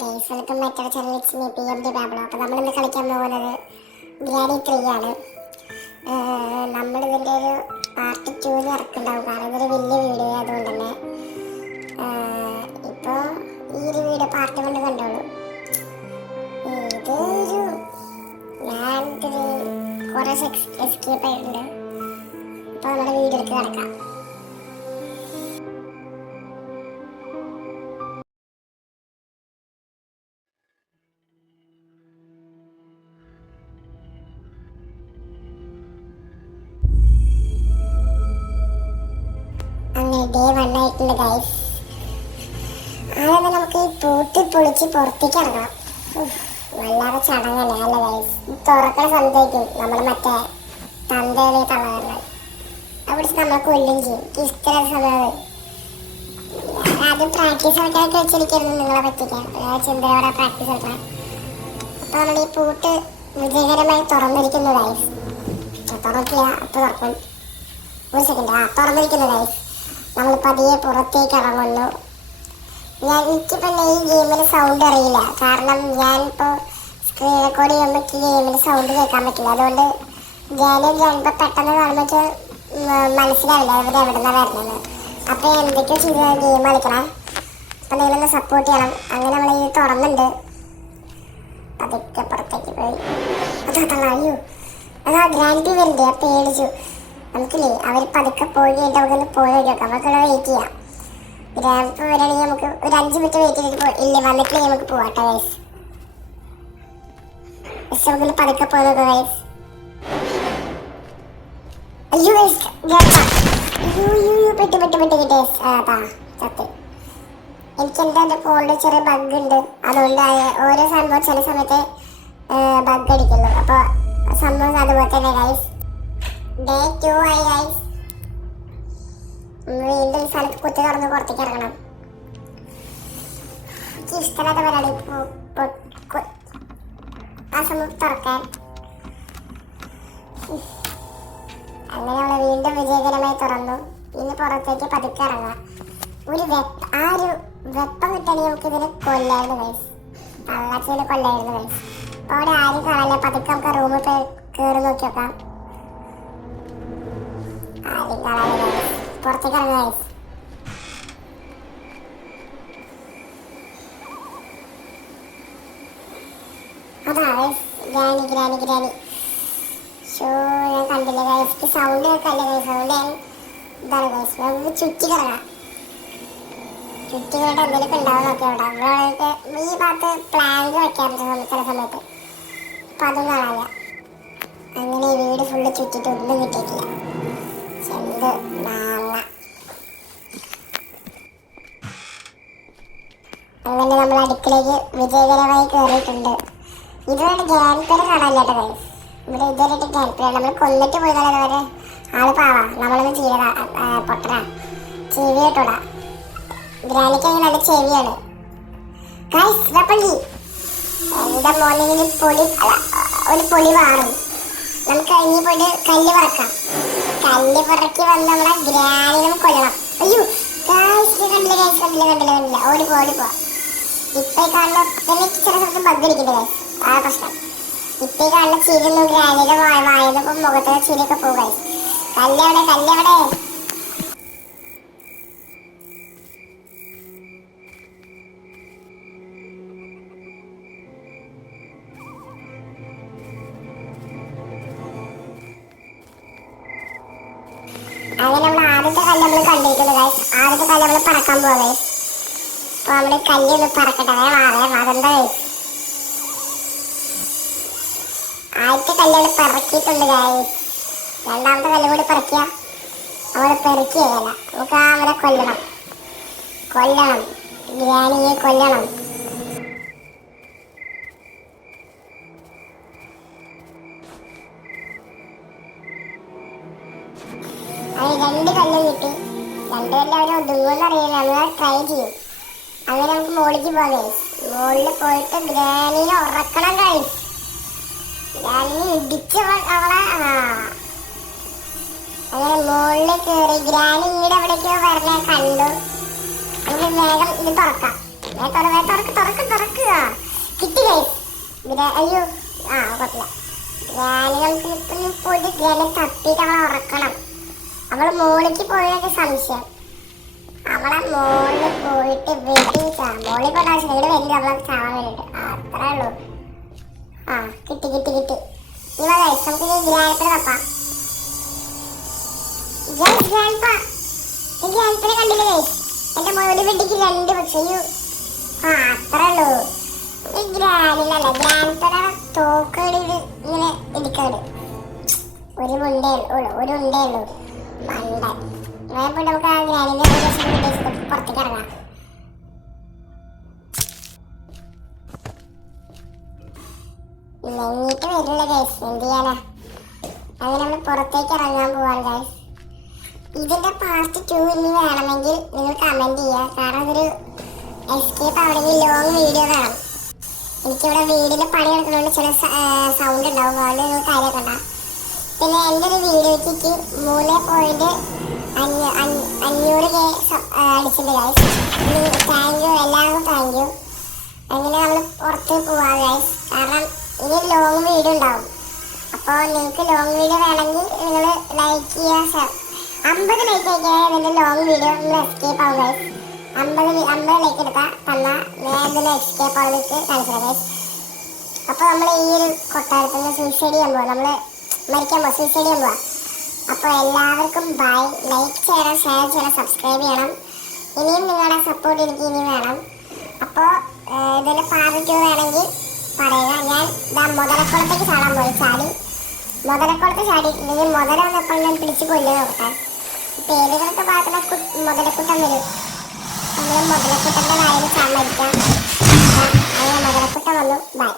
Guys welcome back to channel. It's me PMD ബാബിളോ. അപ്പോൾ നമ്മളിന്ന് കളിക്കാൻ പോകുന്നത് ഗ്രാനി 3 ആണ്. നമ്മളിതിൻ്റെ ഒരു പാർട്ട് 2 ഇറക്കുന്നുണ്ടാവും, കാരണം ഇതൊരു വലിയ വീഡിയോ അതുകൊണ്ട് തന്നെ ഇപ്പോൾ ഈ ഒരു വീഡിയോ പാർട്ട് കൊണ്ട് കണ്ടോളൂ. ഇതൊരു ഞാനിതൊരു കുറേ എസ്കേപ്പ് ആയിട്ടുണ്ട്. അപ്പോൾ നമ്മുടെ വീഡിയോയിലേക്ക് കിടക്കാം. ഡേ 1 ആയിട്ടുണ്ട് ഗൈസ്. ആദ്യം നമുക്ക് ഈ പൂട്ടി പൊളിച്ച് പുറത്തേക്ക് ഇറങ്ങണം. വല്ലാതെ ചടങ്ങല്ലേ അല്ല ഗൈസ്. തുറക്കണ സമയത്തേക്കും നമ്മൾ മറ്റേ തന്തേനെ തളകരണം അവിടെ നമ്മളെ കൊല്ലും ചെയ്യും. ഇഷ്ടമുള്ള സമയം ആദ്യം പ്രാക്ടീസ് ആയിട്ടൊക്കെ വെച്ചിരിക്കുന്നു നിങ്ങളെ പറ്റിക്കാൻ ചിന്തയോടെ പ്രാക്ടീസ് എടുക്കണം. അപ്പോൾ നമ്മൾ ഈ പൂട്ട് വിജയകരമായി തുറന്നിരിക്കുന്നു ഗൈസ്. തുറക്കില്ല, അപ്പോൾ തുറക്കും. ഒരു സെക്കൻഡ്. തുറന്നിരിക്കുന്നു ഗൈസ്. നമ്മൾ പതിയെ പുറത്തേക്ക് ഇറങ്ങുന്നു. എനിക്കിപ്പോൾ ഈ ഗെയിമിന് സൗണ്ട് അറിയില്ല, കാരണം ഞാനിപ്പോൾ സ്ക്രീൻ റെക്കോർഡ് ചെയ്യുമ്പോൾ ഈ ഗെയിമിന് സൗണ്ട് കേൾക്കാൻ പറ്റില്ല. അതുകൊണ്ട് ഞാനും ഞാനിപ്പോൾ പെട്ടെന്ന് കാണുമ്പോൾ മനസ്സിലാവില്ല ഇവിടെ എവിടെ നിന്നാണ് വരുന്നത്. അപ്പോൾ എന്തൊക്കെയോ ചെയ്ത് ഗെയിം കളിക്കണം. അപ്പം നിങ്ങളൊന്ന് സപ്പോർട്ട് ചെയ്യണം. അങ്ങനെ നമ്മൾ ഈ തുറന്നുണ്ട്. പതുക്കെ പുറത്തേക്ക് പോയി. അയ്യോ, അതാ ഗ്രാൻഡ് വരുന്നുണ്ട്. ഞാൻ പേടിച്ചു. നമുക്കില്ലേ അവർ പതുക്കെ പോയി കഴിഞ്ഞിട്ട് നമുക്കൊന്ന് പോയി നോക്കാം. നമുക്കിവിടെ വെയിറ്റ് ചെയ്യാം. ഗ്രാൻഡ് വരികയാണെങ്കിൽ നമുക്ക് ഒരു 5 മിനിറ്റ് വെയിറ്റ് ചെയ്തിട്ട് ഇല്ലേ വന്നിട്ടില്ലേ നമുക്ക് പോവാട്ടോ ഗൈസ്. നമുക്കൊന്ന് പതുക്കെ പോയി നോക്കാം ഗൈസ്. അയ്യോ ഗൈസ്, അയ്യോ പെട്ട് കിട്ടേ. അതാ ചത്ത്. എനിക്ക് എൻ്റെ ഫോണിൽ ചെറിയ ബഗ് ഉണ്ട്. അതുകൊണ്ട് ഓരോ സംഭവം ചില സമയത്ത് ബഗ് അടിക്കുന്നു. അപ്പോൾ സംഭവം അതുപോലെ തന്നെ ഗൈസ്. ഡേ 2 ആയി ഗൈസ്. വീണ്ടും ഈ സ്ഥലത്ത് കുത്തി തുറന്ന് പുറത്തേക്ക് ഇറങ്ങണം. എനിക്ക് ഇഷ്ടമില്ലാത്ത പരിപാടി ആ സമയം തുറക്കാൻ. അങ്ങനെ നമ്മൾ വീണ്ടും വിജയകരമായി തുറന്നു. ഇനി പുറത്തേക്ക് പതുക്കെ ഇറങ്ങാം. ആ ഒരു വെപ്പം കിട്ടണമെങ്കിൽ നമുക്ക് ഇതിനെ കൊല്ലായിരുന്നു ഗൈസ്. തള്ളാച്ചതിനെ കൊല്ലായിരുന്നു ഗൈസ്. അപ്പോൾ അവിടെ ആരും കാണാനില്ല. പതുക്കെ നമുക്ക് റൂമിൽ പോയി കയറി നോക്കി നോക്കാം. ആരും കാണാനില്ല ഗൈസ്. പുറത്തേക്ക് ഇറങ്ങുക ഗൈസ്. അതാ ഗൈസ് ഗ്രാനി. ഷോ ഞാൻ കണ്ടില്ല ഗൈസ്. സൗണ്ട് കേൾക്കല്ല ഗൈസ്. സൗണ്ട് ഞാൻ ഇതാണ് ഗൈസ്. നമുക്ക് ചുറ്റിക്കിറങ്ങാം. ചുറ്റികളുടെ എന്തെങ്കിലും ഉണ്ടാവും നോക്കി അവിടെ. ഈ ഭാഗത്ത് പ്ലാങ്ക് വെക്കാൻ പറ്റും ചില സമയത്ത്. അപ്പം അതും കാണാനില്ല. അങ്ങനെ ഈ വീട് ഫുള്ള് ചുറ്റിട്ട് ഒന്നും കിട്ടിയിട്ടില്ല. ചെന്ത് മാങ്ങ. അങ്ങനെ നമ്മൾ അടുക്കളയ്ക്ക് വിജയകരമായി കയറിയിട്ടുണ്ട്. ഇതുവരെ ഗ്രാൻഡ് പേര് കാണാനില്ല കേട്ടോ ഗൈസ്. ഇവിടെ ഇതുവരെയായിട്ട് ഗ്രാൻഡ് പേര് നമ്മൾ കൊന്നിട്ട് പോയതാണ് വരെ. ആള് പാവാ. നമ്മളൊന്നും ചെയ്യടാ പൊട്ടനാ ചെവി കേട്ടോടാ. ഗ്രാനിക്ക് നല്ല ചെവിയാണ് ഗൈസ്. പള്ളി എൻ്റെ മോർണിംഗിൽ ഒരു പൊളി മാറും. നമുക്ക് കഴിഞ്ഞ് പോയിട്ട് കല്ല് പറക്കാം. കല്ല് പുറക്കി വന്ന് നമ്മളെ ഗ്രാനിനും കൊല്ലണം. അയ്യോ ഗൈസ് കണ്ടില്ല. ഓടിപ്പോ. ഇപ്പൊ കാണുന്ന ചില സ്ഥലത്ത് ബഗ് അടിക്കണ്ട ഗൈസ്. ആ പ്രശ്നം. ഇപ്പൊ കാണുന്ന ചിരിന്നു ഗ്രാനിയുടെ വായനപ്പം മുഖത്തെ ചിരിയൊക്കെ പോകും ഗൈസ്. കല്ലെവിടെ. അങ്ങനെ നമ്മൾ ആദ്യത്തെ കല്ല് നമ്മൾ കണ്ടിരിക്കുന്നത് ഗൈസ്. ആദ്യത്തെ കല്ല് നമ്മൾ പറക്കാൻ പോവാ ഗൈസ്. അപ്പോൾ നമ്മൾ കല്ലൊന്ന് പറക്കട്ടെ. അതെന്താ ഗൈസ്. ആദ്യത്തെ കല്ലുകൾ പറക്കിയിട്ടുണ്ട് ഗൈസ്. രണ്ടാമത്തെ കല്ല് കൂടി പറക്കിയ അവളെ പെറുക്കിയല്ല. നമുക്ക് അവരെ കൊല്ലണം. ഗ്രാനിയെ കൊല്ലണം. അതിന് 2 കല്ലും കിട്ടി. 2 കല്ല് അവർ ഒതുങ്ങുമെന്ന് അറിയില്ല. നമ്മൾ ട്രൈ ചെയ്യും. അങ്ങനെ നമുക്ക് മുകളിലേക്ക് പോകാം ഗൈസ്. മുകളിൽ പോയിട്ട് ഗ്രാനിനെ ഉറക്കണം ഗൈസ്. ഗ്രാനിനെ ഇടിച്ച് അവളെ അങ്ങനെ മുകളിൽ കയറി. ഗ്രാനി ഇവിടെ എവിടേക്കോ വരണേ കണ്ടു. നമുക്ക് വേഗം ഇത് തുറക്കാം. തുറക്കുക. കിട്ടി ഗൈസ്. പിന്നെ അയ്യോ കുഴപ്പമില്ല. ഗ്രാനികൾക്ക് ഇപ്പം പോയിട്ട് ഗ്രാനി തപ്പിയിട്ട് അവളെ ഉറക്കണം. അവള് മോളിക്ക് പോയൊക്കെ സംശയം. അവളെ മോളിൽ പോയിട്ട് വെടിച്ചാ മോളിൽ പോയിട്ട് ആവശ്യം ഇവിടെ വലിയ അവളെ ചാവാൻ വേണ്ടിട്ട് അത്രേ ഉള്ളൂ. കിട്ടി. ഇവ ഗൈസ് നമുക്ക് ഗ്രാനിപ്പിനെ തപ്പാം. ഗ്രാനിപ്പിനെ കണ്ടില്ല ഗൈസ്. എന്റെ മോളി വെടിക്ക് 2 പക്ഷേ അത്രേ ഉള്ളൂ. ഈ ഗ്രാനിലല്ല ഗ്രാനിപ്പിനെ തോക്കടി ഇങ്ങനെ ഇടിക്കാട് ഒരു ഉണ്ടേ ഉള്ളൂ മണ്ടൻ. പോയിട്ട് നമുക്ക് ആ ഗ്രാനിന്റെ പുറത്തേക്ക് ഇറങ്ങാം. നെങ്ങിട്ട് വരില്ല ഗൈസ്, എന്ത് ചെയ്യാനാ. അങ്ങനെ നമ്മൾ പുറത്തേക്ക് ഇറങ്ങാൻ പോവാണ് ഗൈസ്. ഇതിന്റെ പാർട്ട് 2 ഇനി വേണമെങ്കിൽ നിങ്ങൾ കമന്റ് ചെയ്യുക. കാരണം ഇതൊരു എസ്കേപ്പ് ആവണമെങ്കിൽ ലോങ് വീഡിയോ വേണം. എനിക്കിവിടെ വീടിന്റെ പണി എടുക്കുന്നതുകൊണ്ട് ചില സൗണ്ട് ഉണ്ടാവും, അതുകൊണ്ട് നിങ്ങൾ കാര്യമാക്കണ്ട. പിന്നെ എൻ്റെ ഒരു വീഡിയോയ്ക്ക് 3.5K അടിച്ചിട്ടുണ്ട് ഗൈസ്. താങ്ക് യു, എല്ലാവർക്കും താങ്ക് യു. അങ്ങനെ നമ്മൾ പുറത്ത് പോവാം ഗൈസ്. കാരണം ഇനി ലോങ് വീഡിയോ ഉണ്ടാവും. അപ്പോൾ നിങ്ങൾക്ക് ലോങ് വീഡിയോ വേണമെങ്കിൽ നിങ്ങൾ ലൈക്ക് ചെയ്യുക. 50 ലൈക്ക് ആക്കിയാൽ ഇതിൻ്റെ ലോങ് വീഡിയോ നിങ്ങൾ എസ്കേപ്പ് ആവും ഗൈസ്. 50 ലൈക്ക് എടുത്താൽ തന്നാൽ ഞാൻ ഇതിൻ്റെ എസ്കേപ്പ് ആവുന്നേക്ക് കാണിച്ചില്ല ഗൈസ്. അപ്പോൾ നമ്മൾ ഈ ഒരു കൊട്ടാരത്തിൽ നിന്ന് സൂയിസൈഡ് ചെയ്യാൻ പോവാം. നമ്മൾ മരിക്കാൻ പോവാം, സൂയിസൈഡ് ചെയ്യാൻ പോവാം. അപ്പോൾ എല്ലാവർക്കും ബൈ. ലൈക്ക് ചെയ്യണം, ഷെയർ ചെയ്യണം, സബ്സ്ക്രൈബ് ചെയ്യണം. ഇനിയും നിങ്ങളുടെ സപ്പോർട്ട് എനിക്ക് ഇനി വേണം. അപ്പോൾ ഇതിൻ്റെ പാർട്ട് 2 വേണമെങ്കിൽ പറയുക. ഞാൻ മുതലക്കുളത്തേക്ക് ചാടാൻ പോയി. മുതലക്കുളത്ത് ചാടിയിട്ടുണ്ടെങ്കിൽ മുതല വന്നപ്പോൾ ഞാൻ പിടിച്ച് കൊല്ലുക നോക്കാം. പേരുകളൊക്കെ ഭാഗത്തുള്ള മുതലക്കുട്ടം വരും. നമ്മൾ മുതലക്കുട്ടൻ്റെ വായിൽ ചാടിക്കാം. അങ്ങനെ മുതലക്കുട്ടം വന്നു. ബൈ.